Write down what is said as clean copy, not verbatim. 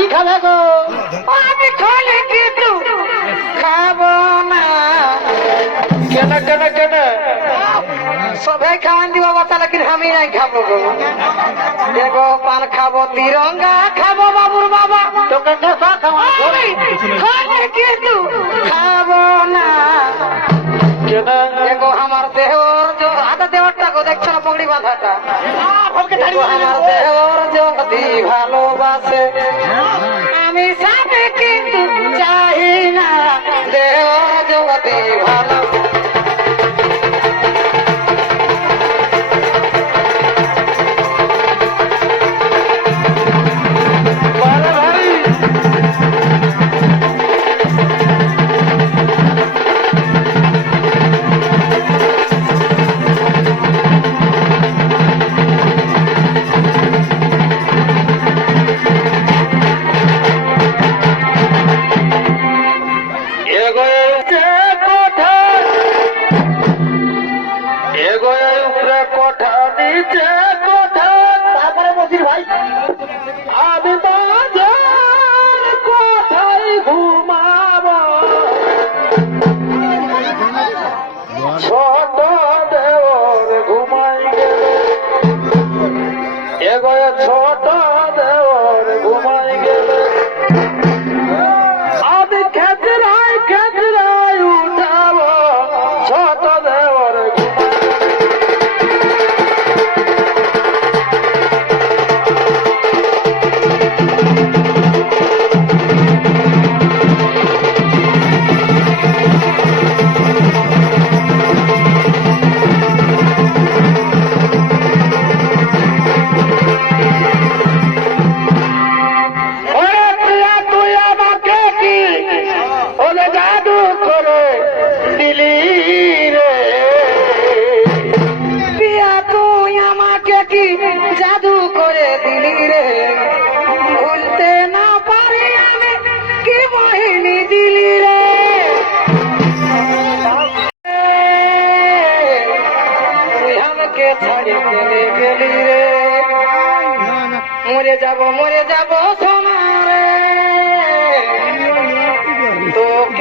কি খাবে গো? আমি খালি কিন্তু খাবো না। কেন কেন কেন? সবাই খাওয়ান দিব বাবা, লেকিন আমি নাই খাবো গো। দেখো পান খাবো, তিরঙ্গা খাবো বাবুর বাবা। তোকে নেশা খাওয়া আমি খালি কিন্তু খাবো না। কেন? দেখো আমার দেহর হাতে দেহরটা গো, দেখছো না পগড়ি বাঁধাটা? দেখো আমার দেহর যদি ভালোবাসে, আমি সাথে কিন্তু চাই না। দেহর যদি ভালো বারে ভাই এগোয়ে কোঠা, এগোয়ে উপরে কোঠা, নিচে কোঠা, তারপরে বসির ভাই আমি বাজার কোথায় ঘুমাবো? ছোট দেওর ঘুমাই গেল, এগোয়ে ছোট দেওর ঘুমাই গেল, আমি খেচরাই খেচরাই উঠাবো, ছোট দেওর ঘুমাই গেল। ওরে প্রিয়া তুই আমাকে কি ওরে জাদু করে দিলি রে? পিয়া তুই আমাকে কি জাদু করে দিলি রে? ভুলতে না পারি আমি কি বহিনী দিলি রে? তুই আমাকে ছাড়ি চলে গেলি রে। মরে যাব সমারে, তোকে